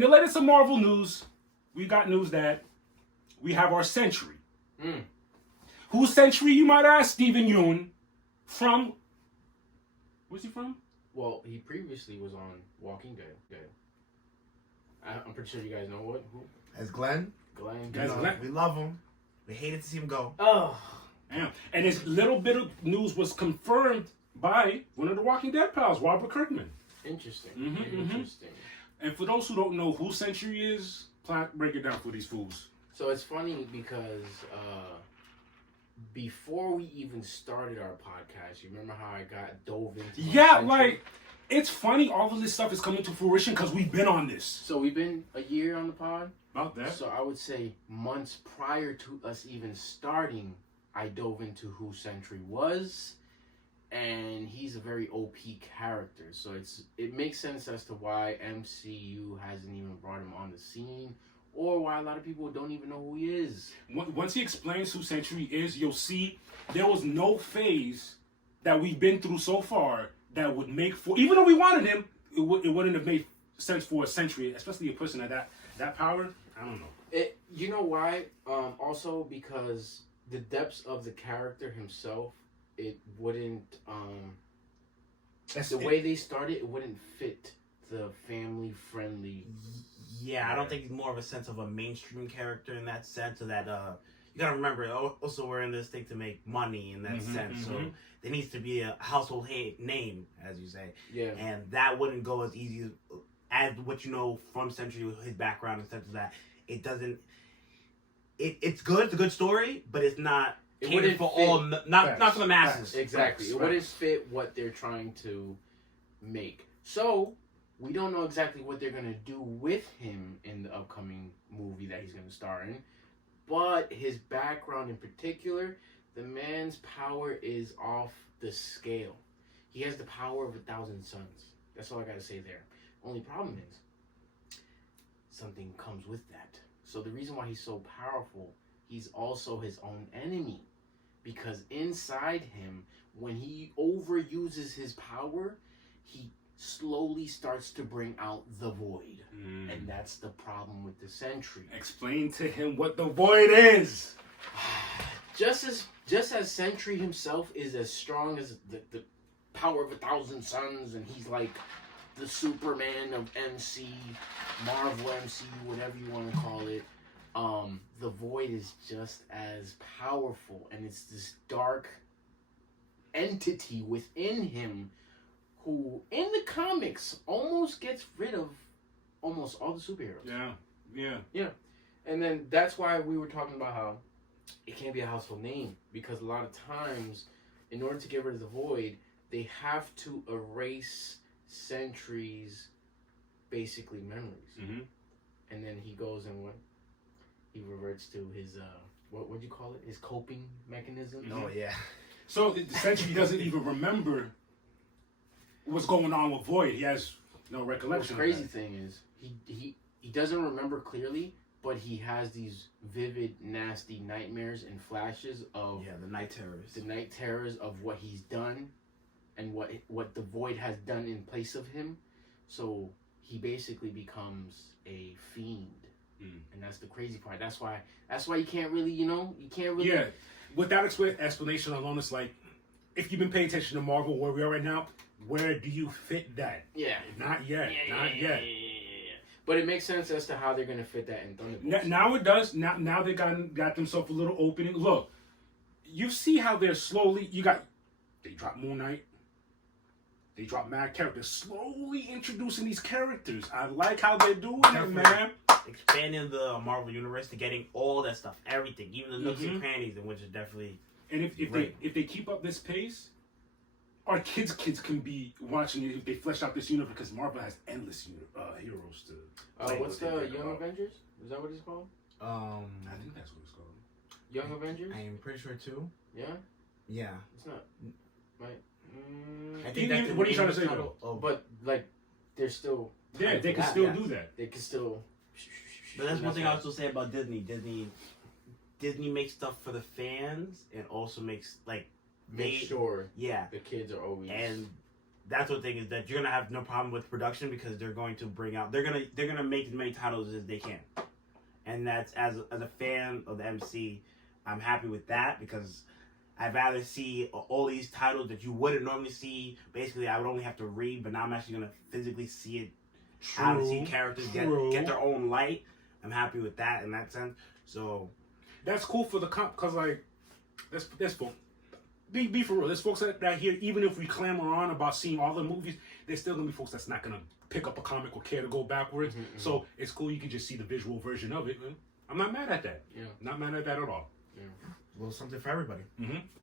In the latest of Marvel news, we got news that we have our Sentry. Who's Sentry, you might ask? Steven Yeun. From... Where's he from? Well, he previously was on Walking Dead. I'm pretty sure you guys know who. As Glenn. Glenn. We love him. We hated to see him go. Oh. Yeah. And this little bit of news was confirmed by one of the Walking Dead pals, Robert Kirkman. Interesting. Interesting. And for those who don't know who Sentry is, break it down for these fools. So it's funny because before we even started our podcast, you remember how I got dove into Yeah, like, it's funny all of this stuff is coming to fruition because we've been on this. So we've been a year on the pod? About that. So I would say months prior to us even starting, I dove into who Sentry was, and he's a very OP character. So it makes sense as to why MCU hasn't even brought him on the scene, or why a lot of people don't even know who he is. Once he explains who Sentry is, you'll see there was no phase that we've been through so far that would make for, even though we wanted him, it wouldn't have made sense for a Sentry, especially a person at that power. I don't know. You know why? Also because the depths of the character himself, it wouldn't way they started, it wouldn't fit the family friendly. Yeah, I don't think he's more of a sense of a mainstream character in that sense, of that you gotta remember also we're in this thing to make money in that sense. So there needs to be a household name, as you say. Yeah. And that wouldn't go as easy as what you know from Sentry, his background, in the sense of that it doesn't it's good, it's a good story, but it's not catered for all, not for the masses. Exactly. It wouldn't fit what they're trying to make. So we don't know exactly what they're going to do with him in the upcoming movie that he's going to star in. But his background in particular, the man's power is off the scale. He has the power of 1,000 suns. That's all I got to say there. Only problem is, something comes with that. So the reason why he's so powerful, he's also his own enemy. Because inside him, when he overuses his power, he slowly starts to bring out the void. And that's the problem with the Sentry. Explain to him what the void is. Just as Sentry himself is as strong as the power of 1,000 suns, and he's like the Superman of Marvel MCU, whatever you want to call it, the void is just as powerful, and it's this dark entity within him who, in the comics, almost gets rid of almost all the superheroes. Yeah. And then that's why we were talking about how it can't be a household name, because a lot of times, in order to get rid of the void, they have to erase Sentry's basically memories. And then he goes and he reverts to his what do you call it? His coping mechanism. Oh yeah. So the Sentry doesn't even remember what's going on with Void. He has no recollection. The crazy thing is he doesn't remember clearly, but he has these vivid, nasty nightmares and flashes of the night terrors. The night terrors of what he's done, and what the Void has done in place of him. So he basically becomes a fiend, and that's the crazy part. That's why you can't really, Yeah, with that explanation alone, it's like, if you've been paying attention to Marvel, where we are right now, where do you fit that? Yeah. Not yet. Not yet. But it makes sense as to how they're going to fit that in Thunderbolts. Now it does. Now they got themselves a little opening. Look, you see how they're slowly... They drop Moon Knight. They drop mad characters. Slowly introducing these characters. I like how they're doing it, man. Expanding the Marvel Universe to getting all that stuff. Everything. Even the nooks and crannies, in which is definitely... And if they keep up this pace, our kids can be watching it if they flesh out this universe, because Marvel has endless heroes to play. What's the Young Avengers? Is that what it's called? I think that's what it's called. Young Avengers? I am pretty sure too. Yeah? Yeah. It's not... Right? I think that's what are you trying to say, though? But, like, they're still... Yeah, they can still do that. They can still... But that's one thing I also say about Disney. Disney makes stuff for the fans and also makes, like... Make sure the kids are always... And that's what the thing is, that you're gonna have no problem with production because they're going to bring out, they're gonna make as many titles as they can, and that's as a fan of the MC, I'm happy with that because I'd rather see all these titles that you wouldn't normally see. Basically, I would only have to read, but now I'm actually gonna physically see it. How to see characters get their own light. I'm happy with that in that sense. So that's cool for the comp because like there's folks. Be for real. There's folks that here, even if we clamor on about seeing all the movies, there's still gonna be folks that's not gonna pick up a comic or care to go backwards. Mm-hmm. So it's cool. You can just see the visual version of it. Man. I'm not mad at that. Yeah, not mad at that at all. Yeah. Well, something for everybody. Mm-hmm.